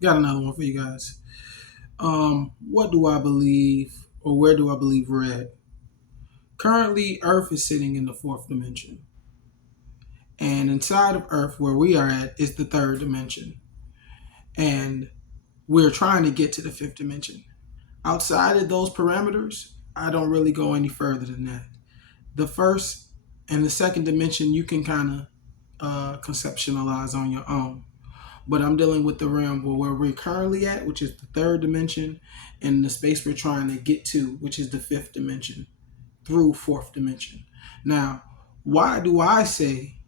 Got another one for you guys. What do I believe, or where do I believe we're at? Currently, Earth is sitting in the fourth dimension, and inside of Earth, where we are at, is the third dimension, and we're trying to get to the fifth dimension. Outside of those parameters, I don't really go any further than that. The first and the second dimension, you can kind of conceptualize on your own. But I'm dealing with the realm where we're currently at, which is the third dimension, and the space we're trying to get to, which is the fifth dimension, through fourth dimension. Now, why do I say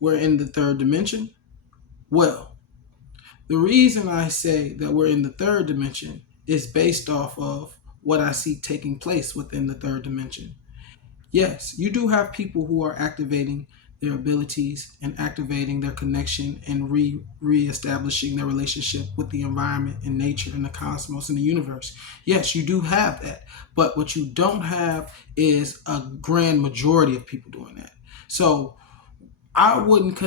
we're in the third dimension? Well, the reason I say that we're in the third dimension is based off of what I see taking place within the third dimension. Yes, you do have people who are activating their abilities and activating their connection and reestablishing their relationship with the environment and nature and the cosmos and the universe. Yes, you do have that. But what you don't have is a grand majority of people doing that. So I wouldn't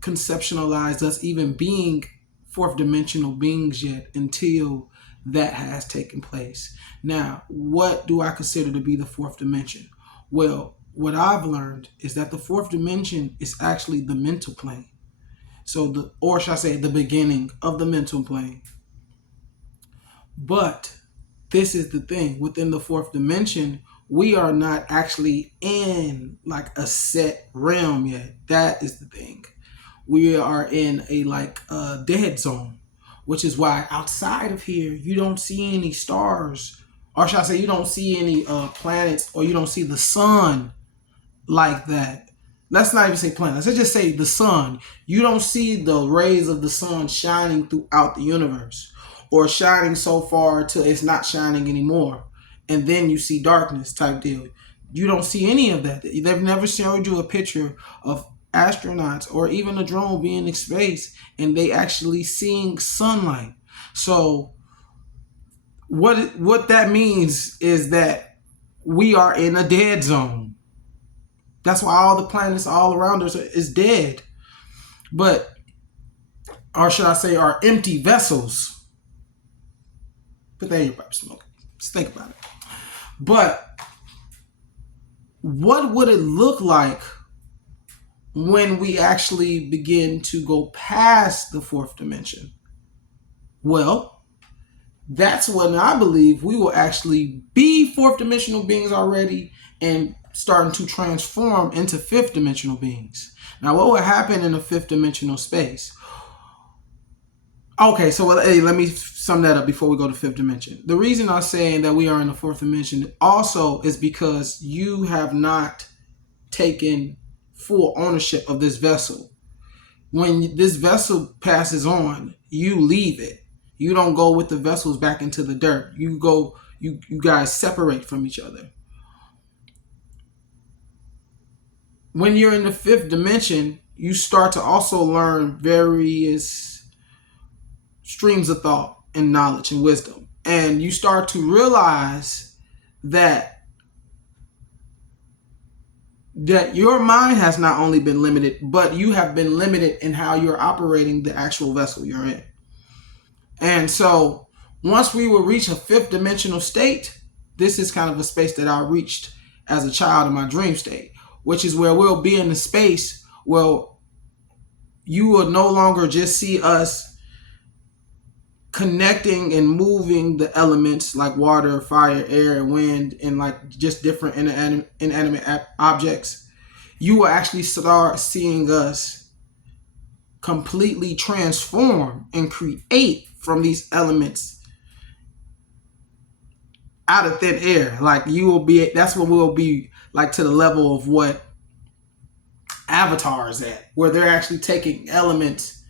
conceptualize us even being fourth dimensional beings yet until that has taken place. Now, what do I consider to be the fourth dimension? Well, what I've learned is that the fourth dimension is actually the mental plane. So or should I say the beginning of the mental plane. But this is the thing, within the fourth dimension, we are not actually in like a set realm yet. That is the thing. We are in a like a dead zone, which is why outside of here you don't see any stars, or should I say you don't see any planets, or you don't see the sun like that. Let's not even say planets. Let's just say the sun. You don't see the rays of the sun shining throughout the universe, or shining so far till it's not shining anymore, and then you see darkness type deal. You don't see any of that. They've never showed you a picture of astronauts or even a drone being in space and they actually seeing sunlight. So what that means is that we are in a dead zone. That's why all the planets all around us is dead. But, or should I say, are empty vessels. Put that in your pipe, smoke. Just think about it. But what would it look like when we actually begin to go past the fourth dimension? Well, that's when I believe we will actually be fourth dimensional beings already and starting to transform into fifth dimensional beings. Now, what will happen in a fifth dimensional space? Okay, so hey, let me sum that up before we go to fifth dimension. The reason I'm saying that we are in the fourth dimension also is because you have not taken full ownership of this vessel. When this vessel passes on, you leave it. You don't go with the vessels back into the dirt. You guys separate from each other. When you're in the fifth dimension, you start to also learn various streams of thought and knowledge and wisdom. And you start to realize that your mind has not only been limited, but you have been limited in how you're operating the actual vessel you're in. And so once we will reach a fifth dimensional state, this is kind of a space that I reached as a child in my dream state, which is where we'll be in a space where you will no longer just see us connecting and moving the elements like water, fire, air, wind, and like just different inanimate objects. You will actually start seeing us completely transform and create from these elements out of thin air. Like you will be, that's when we'll be like to the level of what Avatar is at, where they're actually taking elements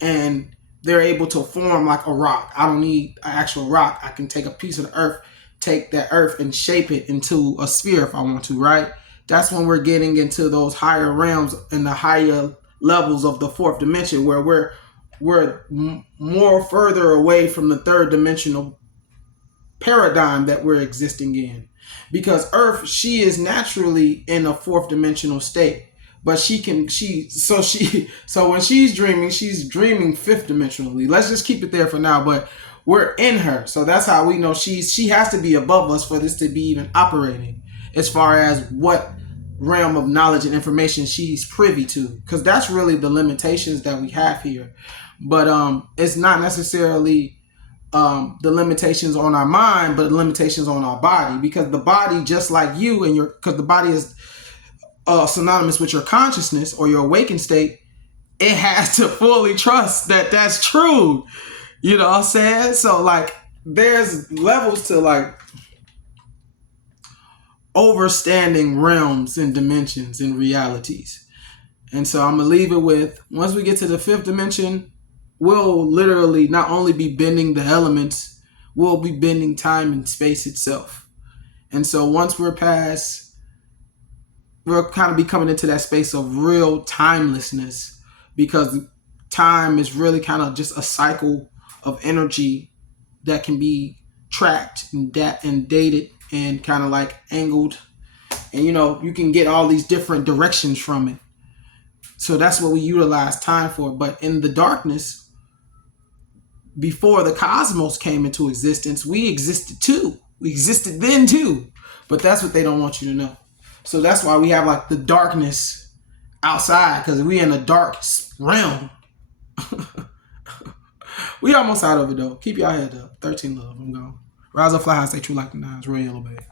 and they're able to form like a rock. I don't need an actual rock. I can take a piece of the earth, take that earth and shape it into a sphere if I want to, right? That's when we're getting into those higher realms and the higher levels of the fourth dimension, where we're more further away from the third dimensional paradigm that we're existing in. Because Earth, she is naturally in a fourth dimensional state. but so when she's dreaming fifth dimensionally. Let's just keep it there for now, but we're in her. So that's how we know she has to be above us for this to be even operating as far as what realm of knowledge and information she's privy to, because that's really the limitations that we have here. But it's not necessarily the limitations on our mind, but the limitations on our body, because the body, just like you and because the body is synonymous with your consciousness or your awakened state, it has to fully trust that that's true. You know what I'm saying? So like there's levels to like overstanding realms and dimensions and realities. And so I'm going to leave it with, once we get to the fifth dimension, we'll literally not only be bending the elements, we'll be bending time and space itself. And so once we're past, we'll kind of be coming into that space of real timelessness, because time is really kind of just a cycle of energy that can be tracked and dated and kind of like angled. And, you know, you can get all these different directions from it. So that's what we utilize time for. But in the darkness, before the cosmos came into existence, we existed too. We existed then too. But that's what they don't want you to know. So that's why we have like the darkness outside, because we in a dark realm. We almost out of it though. Keep your head up. 13 love. I'm gone. Rise up, fly high, stay true like the nines. Real yellow, baby.